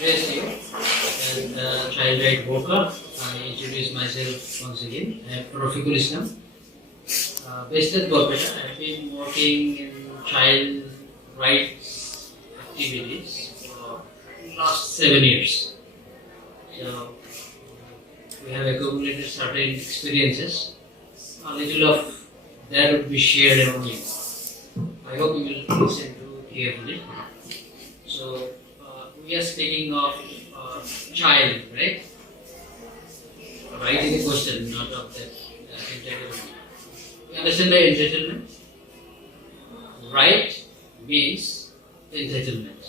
address you as a child right worker. I introduce myself once again. I am Rafiqul Islam. Based at Borpeta, I have been working in child rights activities for last 7 years. So we have accumulated certain experiences. A little of that would be shared among you. I hope you will listen to carefully. So we are speaking of child, right? Right in the question, not of that entitlement. You understand by entitlement? Right means entitlement.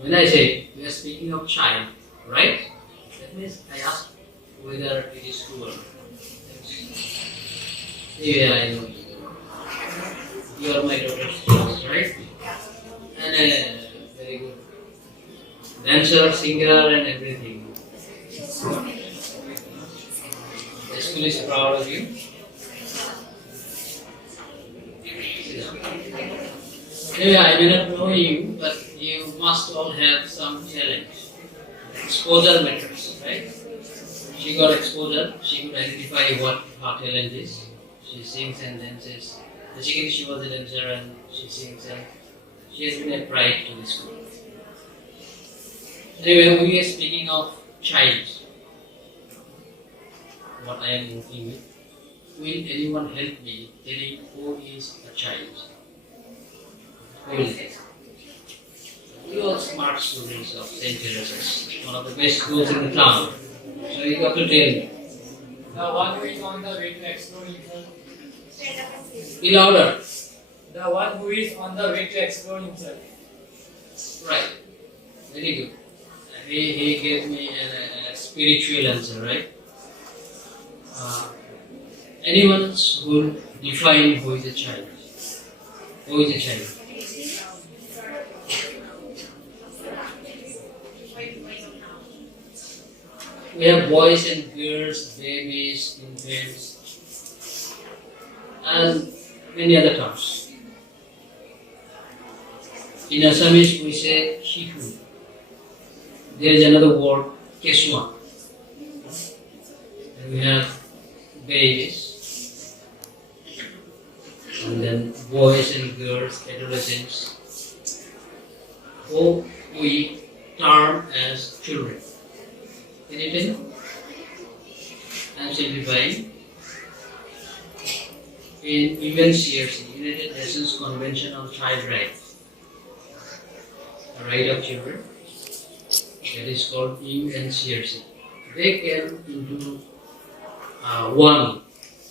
When I say we are speaking of child, right? That means I ask whether it is true or not. Yeah, I know you. You are my daughter's class, right? And very good dancer, singer, and everything. The school is proud of you. Anyway, I may not know you, but you must all have some talent. Exposure matters, right? She got exposure, she could identify what her talent is. She sings and dances. Basically, she was a dancer and she sings and she has been a pride to the school. Anyway, we are speaking of child. What I am working with. Will anyone help me telling who is a child? Who is it? We are smart students of St. Teresa's, one of the best schools in the town. So you got to tell me. The one who is on the way to explore himself. Be louder. The one who is on the way to explore himself. Right. Very good. He gave me a spiritual answer, right? Anyone who define who is a child? Who is a child? We have boys and girls, babies, infants, and many other terms. In Assamese, we say shifu. There is another word, keswa. And we have babies, and then boys and girls, adolescents, who we term as children. Can you tell me? I'm simplifying. In UNCRC, United Nations Convention on Child Rights, the right of children, that is called UNCRC. They came into one.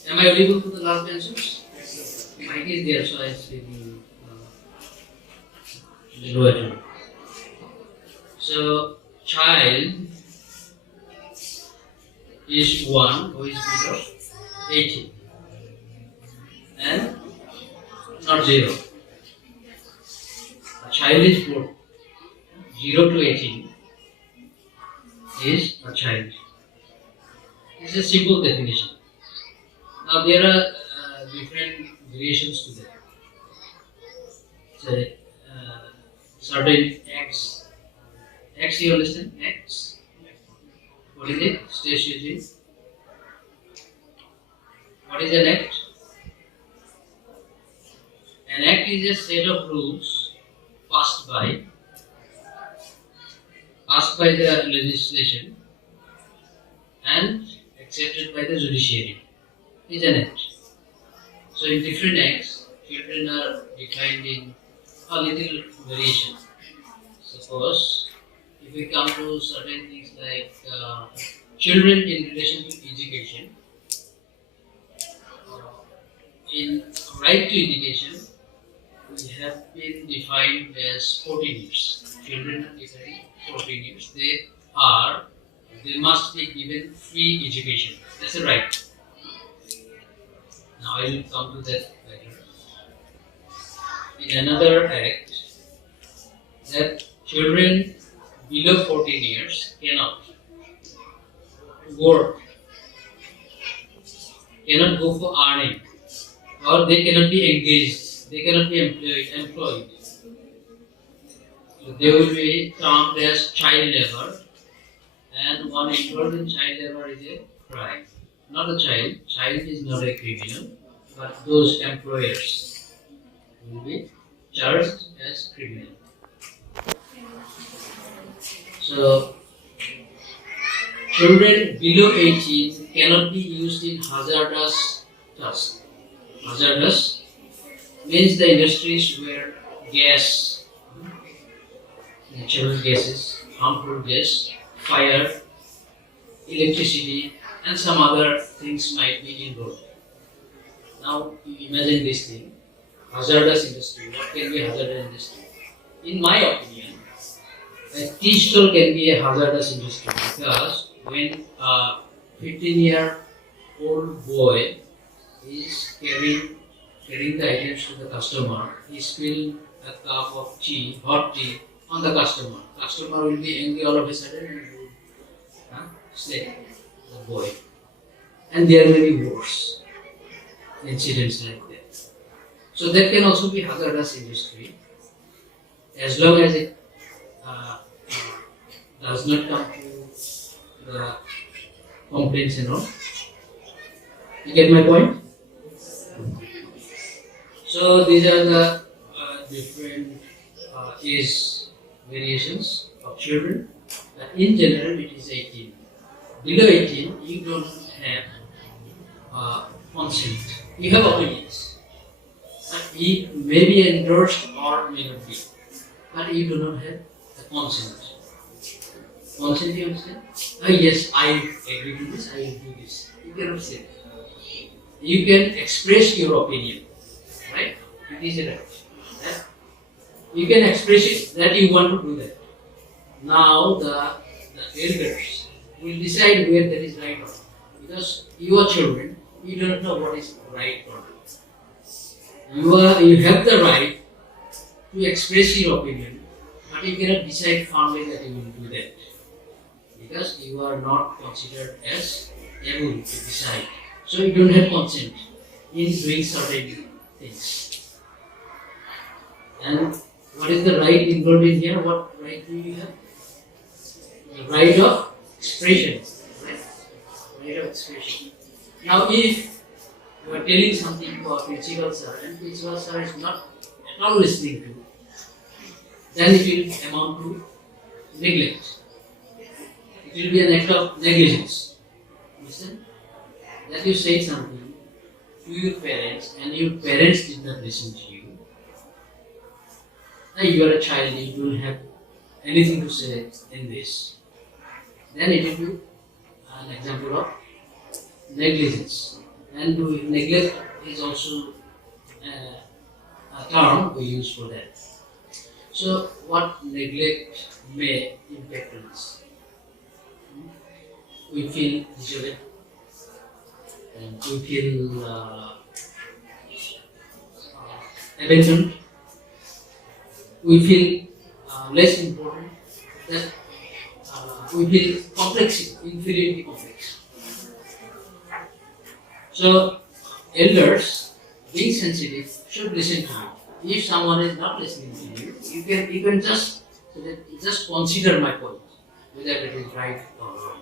Am I audible to the last answers? Mic is there, so I am speaking lower tone. So, child is one who is below 18 and not 0. A child is both 0 to 18 is a child. This is a simple definition. Now there are different variations to that. Say certain acts. Acts, you understand? Acts. What is it? Stacy? What is an act? An act is a set of rules passed by the legislation and accepted by the judiciary. Is an act. So in different acts, children are defined in a little variation. Suppose if we come to certain things like children in relation to education, in right to education, we have been defined as 14 years. Children are defined 14 years. They must be given free education. That's a right. Now I will come to that later. In another act, that children below 14 years cannot work, cannot go for earning, or they cannot be engaged, they cannot be employed. So they will be termed as child labor, and one involved in child labor is a crime. Not a child. Child is not a criminal, but those employers will be charged as criminal. So children below 18 cannot be used in hazardous tasks. Hazardous means the industries where gas, natural gases, harmful gas, fire, electricity, and some other things might be involved. Now, you imagine this thing, hazardous industry. What can be hazardous industry? In my opinion, a tea stall can be a hazardous industry because when a 15-year-old boy is carrying the items to the customer, he spilled a cup of tea, hot tea, on the customer. Customer will be angry all of a sudden and will slap the boy. And there may be worse incidents like that. So that can also be hazardous industry as long as it does not come to the complaints and all. You get my point? So these are the different age variations of children. In general, it is 18. Below 18, you don't have consent. You have opinions. It may be endorsed or may not be. But you do not have the consent. Consent, you understand? Yes, I agree to this, I will do this. You cannot say that. You can express your opinion. Right? It is a right. Yeah? You can express it that you want to do that. Now the elders will decide where that is right or wrong. Because you are children, you don't know what is right or wrong. You have the right to express your opinion, but you cannot decide firmly that you will do that. Because you are not considered as able to decide. So you don't have consent in doing certain things. And what is the right involved in here? What right do you have? The right of expression. Right of expression. Now if you are telling something to our principal sir and principal sir is not at all listening to, then it will amount to neglect. It will be an act of negligence. Listen, that you say something to your parents and your parents did not listen to you. Now you are a child, you don't have anything to say in this. Then it will be an example of negligence. And neglect is also a term we use for that. So what neglect may impact on us? We feel desolate, and we feel abandoned. We feel less important. That we feel complexity, inferiority complex. So elders, being sensitive, should listen to you. If someone is not listening to you, you can just consider my point, whether it is right or wrong.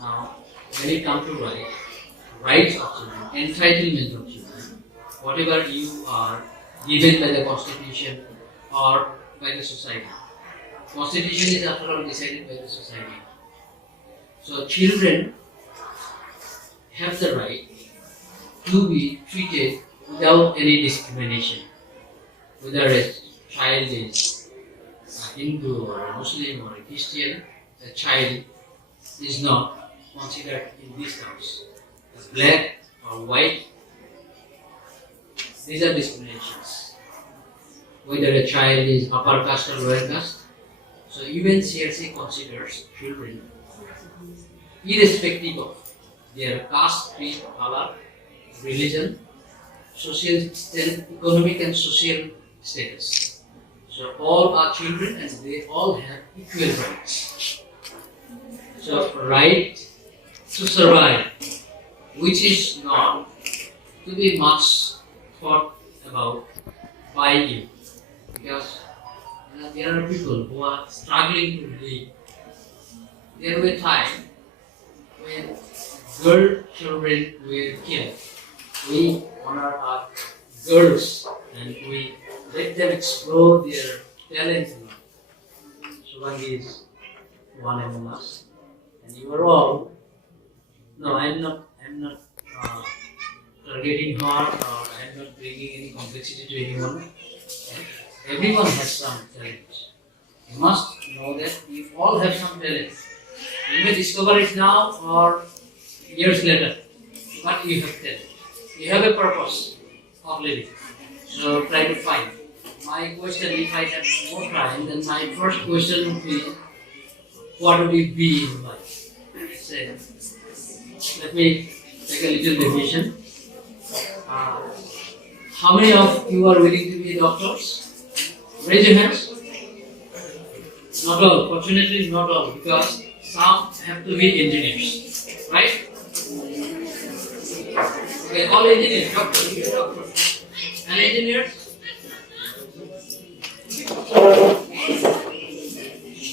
Now, when it comes to rights of children, entitlement of children, whatever you are given by the Constitution or by the society. Constitution is after all decided by the society. So children have the right to be treated without any discrimination. Whether a child is a Hindu or a Muslim or a Christian, a child is not considered in these terms as black or white. These are discriminations. Whether a child is upper caste or lower caste. So even CRC considers children irrespective of their caste, creed, color, religion, economic and social status. So all are children and they all have equal rights. So right to survive, which is not to be much thought about by you, because there are people who are struggling to live. There will be a time when girl children were killed. We honor our girls and we let them explore their talent. Shubhangi is one among us, and you are all. No, I'm not targeting her, or I'm not bringing any complexity to anyone. Everyone has some talent. You must know that we all have some talent. You may discover it now or years later, but you have talent. You have a purpose of living. So try to find. My question, if I have more time, then my first question would be, what would it be in life? Say, let me take a little deviation. How many of you are willing to be doctors? Raise your hands. Not all, fortunately not all, because some have to be engineers, right? Okay, all engineers, doctors, you're doctors. And engineers?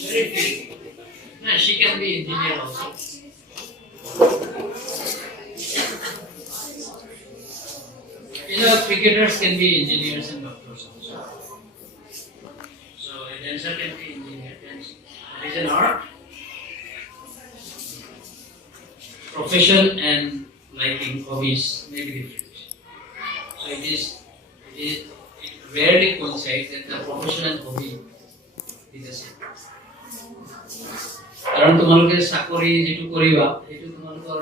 Very few. No, she can be engineer also. You know, cricketers can be engineers and doctors also. So a dancer can be engineer. That is an art. Profession and liking hobbies may be different. So it rarely coincides that the profession and hobby is the same. কাৰণ তোমালোকে চাকৰি যিটো কৰিবা সেইটো তোমালোকৰ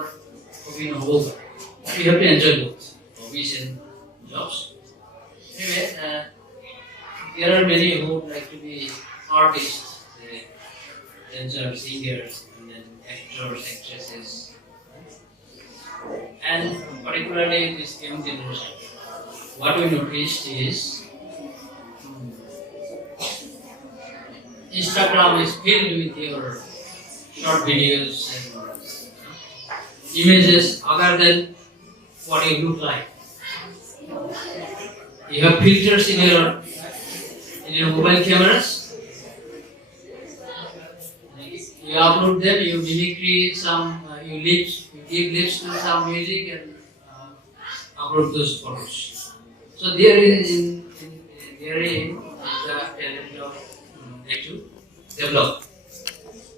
হবি নহ'ব পাৰে. You have to enjoy both hobbies and jobs. Anyway, there are many who would like to be artists, dancers, singers, and then actors, actresses, and particularly in this young generation. What we noticed is Instagram is filled with your short videos and images other than what you look like. You have filters in your mobile cameras. You upload them, you mimicry some, you give lips to some music and upload those photos. So therein is the talent of to develop.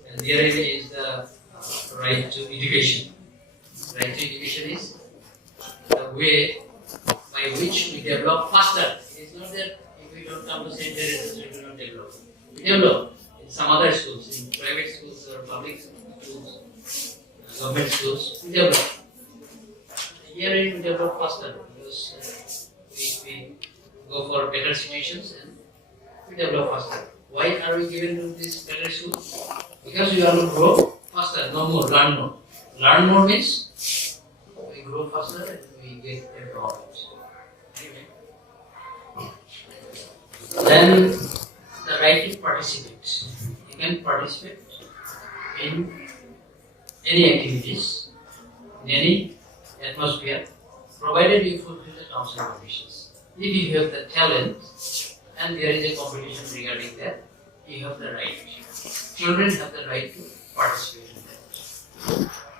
And therein is the right to education. Right to education is the way by which we develop faster. It's not that if we don't come to St. Teresa's, we do not develop. We develop in some other schools, in private schools or public schools, government schools, we develop. Here we develop faster because we go for better situations and we develop faster. Why are we given to this better school? Because we want to grow faster, no more, learn more. Learn more means we grow faster and we get empowerment. Anyway. Then the right to participate. You can participate in any activities, in any atmosphere, provided you fulfill the terms and conditions. If you have the talent and there is a competition regarding that, you have the right. Children have the right to participate in that,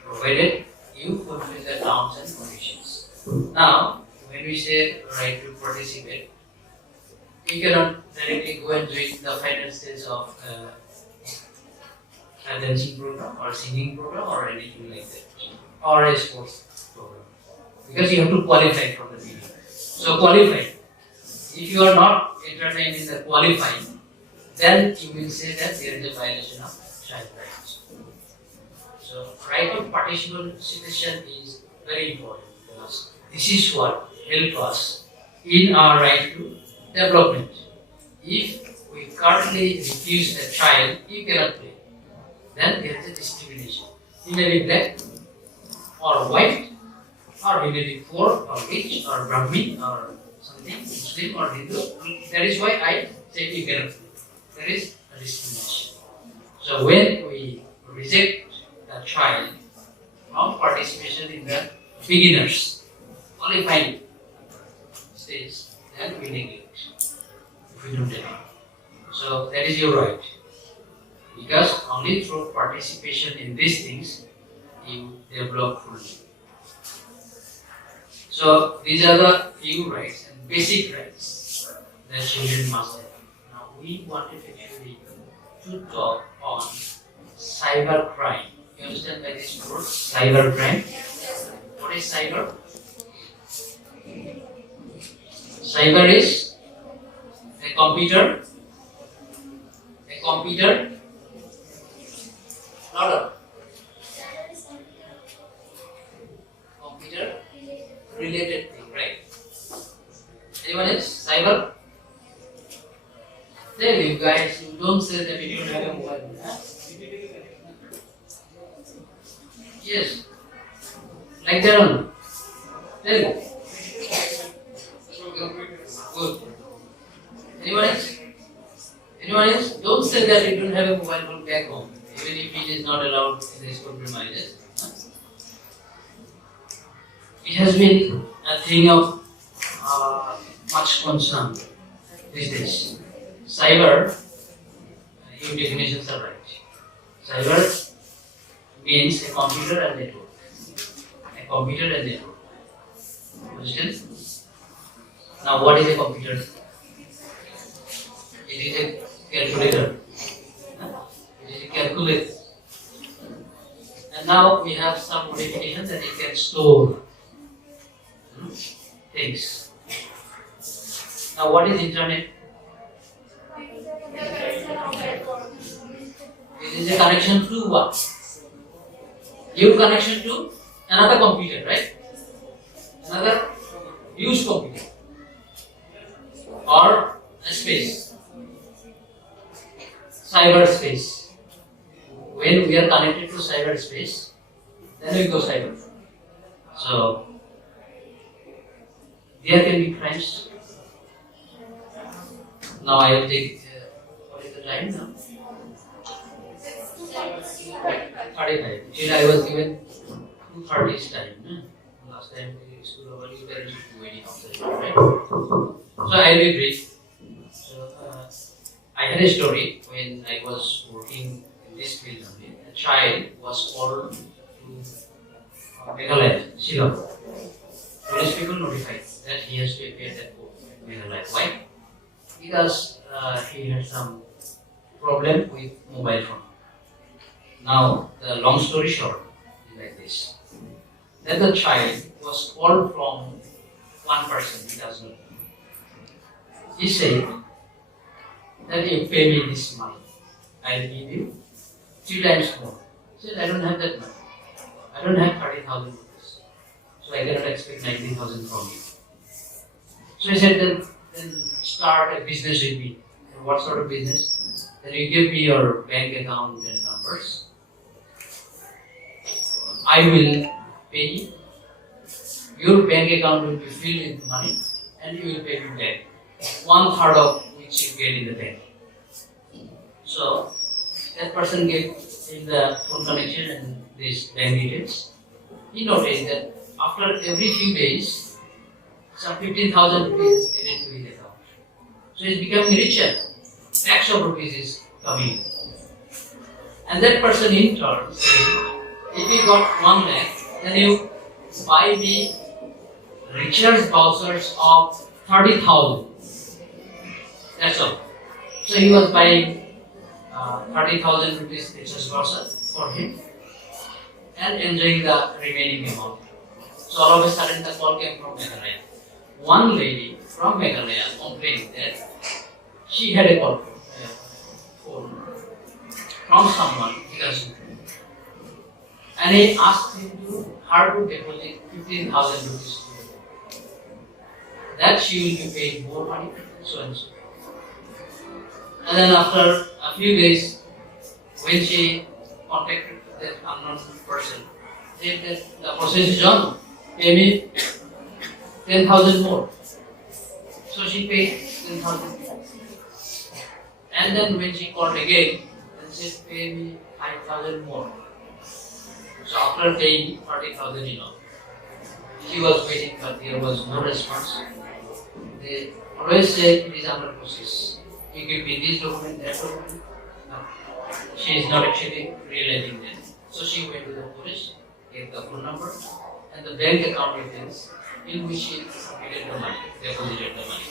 provided you fulfill the terms and conditions. Now, when we say right to participate, you cannot directly go and join the final stage of a dancing program or singing program or anything like that, or a sports program, because you have to qualify from the beginning. So qualify. If you are not entertained in the qualifying, then you will say that there is a violation of child rights. So right of participation is very important because this is what helps us in our right to development. If we currently refuse a child, he cannot play, then there is a discrimination. He may be black or white, or he may be poor or rich or Brahmin or something, Muslim or Hindu. That is why I say he cannot play. There is a discrimination. So when we reject the child from participation in the beginners qualifying stage, then we neglect if we don't allow. So that is your right. Because only through participation in these things you develop fully. So these are the few rights and basic rights that children must have. Now we wanted actually to talk on cyber crime. You understand by this word, cyber crime? What is cyber? Cyber is a computer, louder, computer related thing, right? Anyone else? Cyber? Tell you guys, you don't say that you don't have a mobile. Huh? Yes. Like that one. Tell you. Good. Anyone else? Anyone else? Don't say that you don't have a mobile phone back home, even if it is not allowed in the school premises. It has been a thing of much concern these days. Cyber, your definitions are right. Cyber means a computer and network. A computer and network. Understand? Now, what is a computer? It is a calculator. It is a calculator. And now we have some modifications that it can store things. Now, what is internet? It is a connection to what? Your connection to another computer, right? Another used computer or a space. Cyberspace. When we are connected to cyberspace, then we go cyber. So there can be crimes. Now I will take what is the time now? 35. Till I was given 2:30 time. Last time in school over you were waiting outside, right? So I will be brief. So I had a story when I was working in this field only. A child was called to Meghalaya, Shillong. Police people notified that he has to appear at Meghalaya. Why? Because he had some problem with mobile phone. Now, the long story short is like this. Then the child was called from one person, he does not know. He said that you pay me this money, I will give you 3 times more. He said, I don't have that money. I don't have 30,000 rupees. So I cannot expect 19,000 from you. So he said, then start a business with me. And what sort of business? Then you give me your bank account and numbers. I will pay you. Your bank account will be filled with money and you will pay me back 1/3 of which you get in the bank. So that person gave him the phone connection and these bank details. He noticed that after every few days, some 15,000 rupees is added to his account. So he's becoming richer. Lakhs of rupees is coming in. And that person in turn said, if you got 1 lakh, then you buy me recharge vouchers of 30,000. That's all. So he was buying 30,000 rupees recharge voucher for him and enjoying the remaining amount. So all of a sudden the call came from Meghalaya. One lady from Meghalaya complained that she had a call phone from someone he doesn't know. And he asked her to deposit 15,000 rupees to her. That she will be paid more money, so and so. And then after a few days, when she contacted that unknown person, said that the process is on, pay me 10,000 more. So she paid 10,000. And then when she called again, and said, pay me 5,000 more. So after paying 40,000, she was waiting, but there was no response. They always say it is under process. you give me this document, that document. No. She is not actually realizing that. So she went to the police, gave the phone number and the bank account details in which she submitted the money, deposited the money.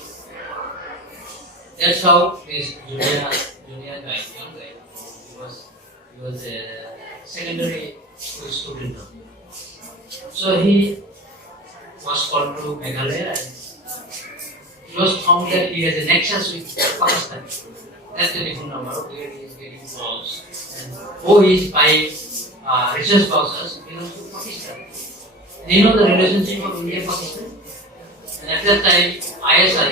That's how this junior guy, young guy, he was a secondary school student. So he was called to Meghalaya and it was found that he has a nexus with Pakistan. That telephone number where he is getting calls and who is by research spouses belongs to Pakistan. Do you know the relationship of India and Pakistan? And at that time, ISI,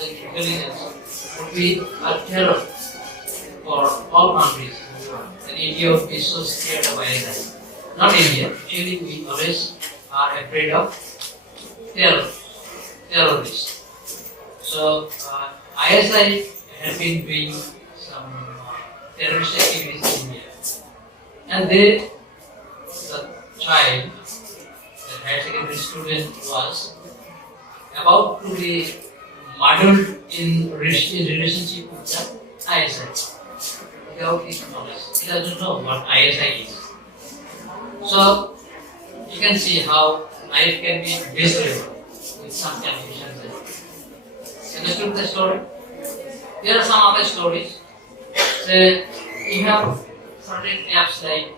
the intelligence, would be a terror for all countries. And India would be so scared of ISI. Not India, actually we always are afraid of terrorists. So ISI had been doing some terrorist activities in India. And the child, the higher secondary student, was about to be murdered in relationship with the ISI. Without his knowledge. He doesn't know what ISI is. So you can see how life can be miserable with some confusion. Understood the story? There are some other stories. So you have certain apps like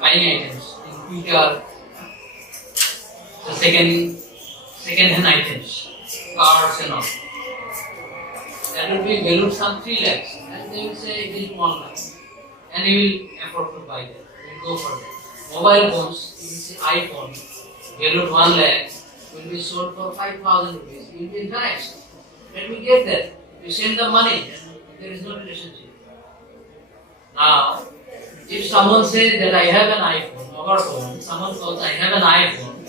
buying items in Twitter, the second-hand items, cars and all. That will be valued some 3 lakhs, and they will say it is 1 lakh, and you will afford to buy that. You will go for that. Mobile phones, you will see iPhone, valued 1 lakh, will be sold for 5,000 rupees. You will be enticed. Let me get that. You send the money, and there is no relationship. Now, if someone says that I have an iPhone, mobile phone, someone calls I have an iPhone,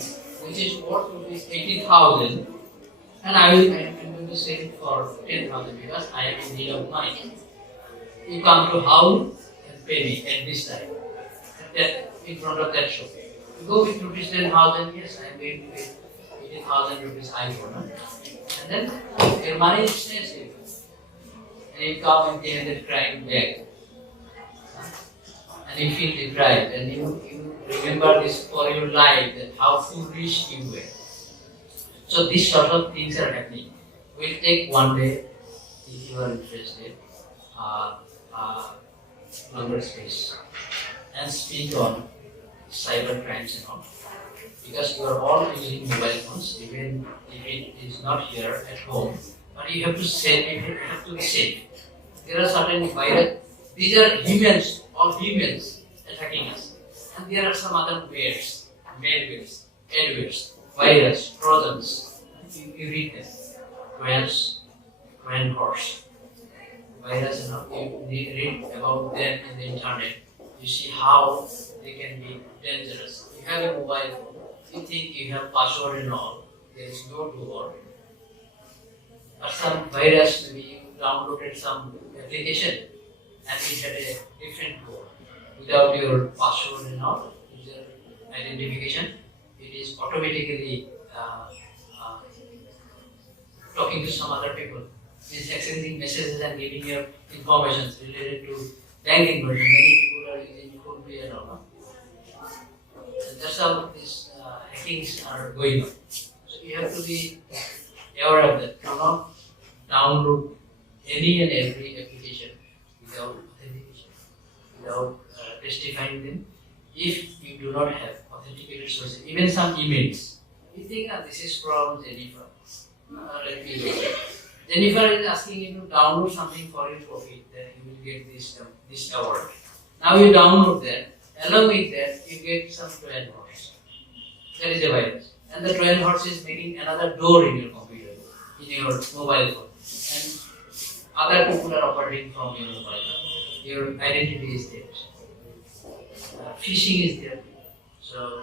which is worth rupees 80,000, and I am going to sell it for 10,000 because I am in need of money. You come to house and pay me at this time, in front of that shop. You go with rupees 10,000, yes, I am going to pay 80,000 rupees iPhone. Huh? And then your money is sensitive. And you come empty-handed crying back. And you feel deprived and you remember this for your life, that how foolish you were. So these sort of things are happening. We'll take one day, if you are interested, longer space and speak on cyber crimes and all. Because you are all using mobile phones, even if it is not here at home, but you have to save, you have to be safe. There are certain viruses, these are humans, all humans attacking us. And there are some other wares, malwares, adwares, virus, trojans. You read them. Trojan horse, virus and all. You read about them in the internet. You see how they can be dangerous. You have a mobile phone. You think you have password and all, there is no door. Or some virus, maybe you downloaded some application and it had a different door. Without your password and all, user identification, it is automatically talking to some other people. It is exchanging messages and giving your information related to banking version. Many people are using PhonePe and all. And that's how these hackings are going on. So you have to be aware of that. Do not download any and every application without authentication, without testifying them. If you do not have authenticated sources, even some emails, you think that this is from Jennifer. Let me go. Jennifer is asking you to download something for your profit, then you will get this award. Now you download that. Along with that, you get some Trojan horse. That is a virus. And the Trojan horse is making another door in your computer, in your mobile phone. And other people are operating from your mobile phone. Your identity is there. Phishing is there. So,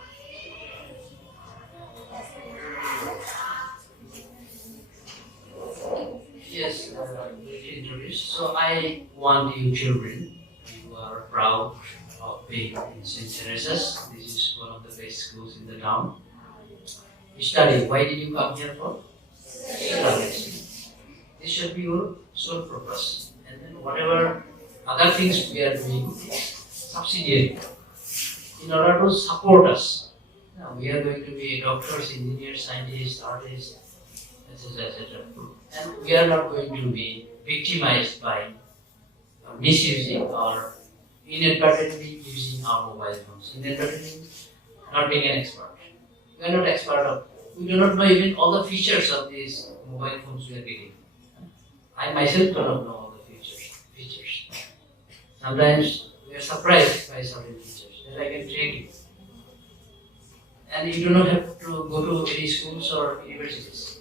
yes, introduce. So I want you children, you are proud of being in St. Teresa's. This is one of the best schools in the town. You study. Why did you come here for? Study. This should be your sole purpose. And then whatever other things we are doing, subsidiary, in order to support us. Now, we are going to be doctors, engineers, scientists, artists, etc., etc. And we are not going to be victimized by misusing or inadvertently using our mobile phones. Inadvertently not being an expert. We are not expert of, we do not know even all the features of these mobile phones we are getting. I myself do not know all the features. Sometimes we are surprised by certain features that I can train you. And you do not have to go to any schools or universities.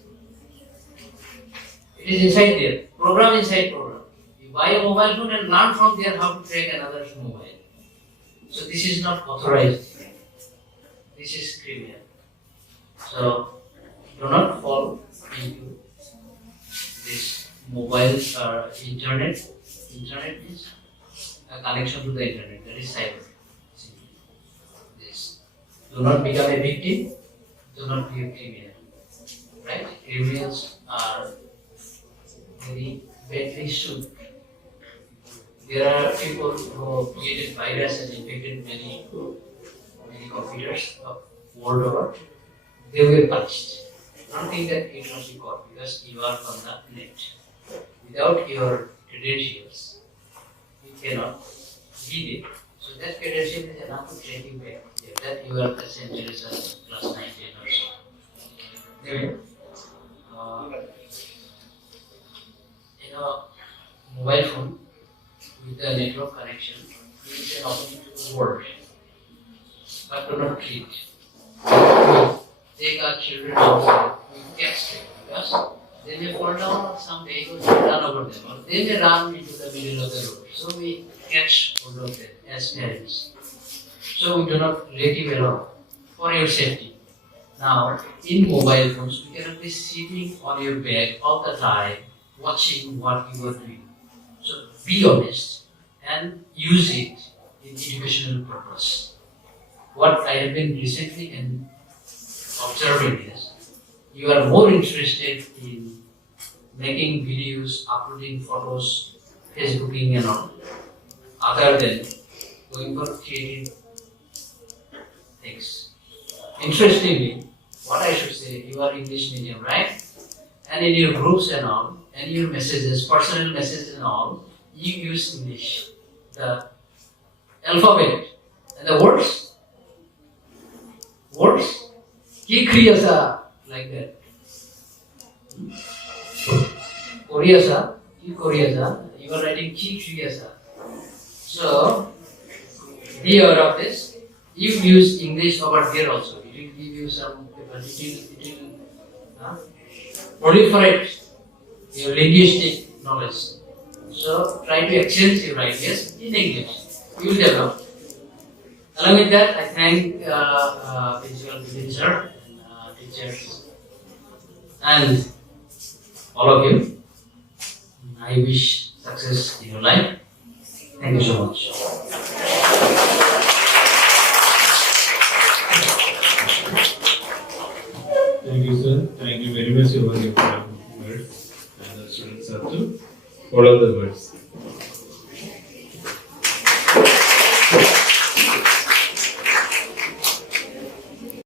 It is inside there, program inside program. You buy a mobile phone and learn from there how to track another's mobile. So this is not authorized. This is criminal. So do not fall into this mobile or internet. Internet is a connection to the internet, that is cyber. This. Do not become a victim, do not be a criminal. Right? Criminals are very badly suited. There are people who created virus and infected many computers of world over. They were punished. Don't think that it must be caught because you are on the net. Without your credentials, you cannot be there. So that credential is enough to train you back. That you are the St. Teresa's class 9, 10 or so. Anyway, mobile phone with the network connection, you can open it to the world. But do not treat. Take our children outside, we catch them because they may fall down or some vehicles may run over them or they may run into the middle of the road. So we catch hold of them as parents. So we do not let you alone for your safety. Now, in mobile phones, you cannot be sitting on your bed all the time watching what you are doing. So be honest and use it in educational purpose. What I have been recently observing is you are more interested in making videos, uploading photos, Facebooking and all, other than going for creative things. Interestingly, what I should say, you are English medium, right? And in your groups and all, and your messages, personal messages and all, you use English, the alphabet and the words. Ki kriyasa, like that. Koryasa, ki koryasa, you are writing ki kriyasa. So, be aware of this. You use English over here also. It will give you some, it will proliferate your linguistic knowledge. So, try to exchange your ideas in English. You will develop. Along with that, I thank Principal Bidin sir and teachers and all of you. I wish success in your life. Thank you so much. Thank you, sir. Thank you very much for your words. And the students have to follow the words.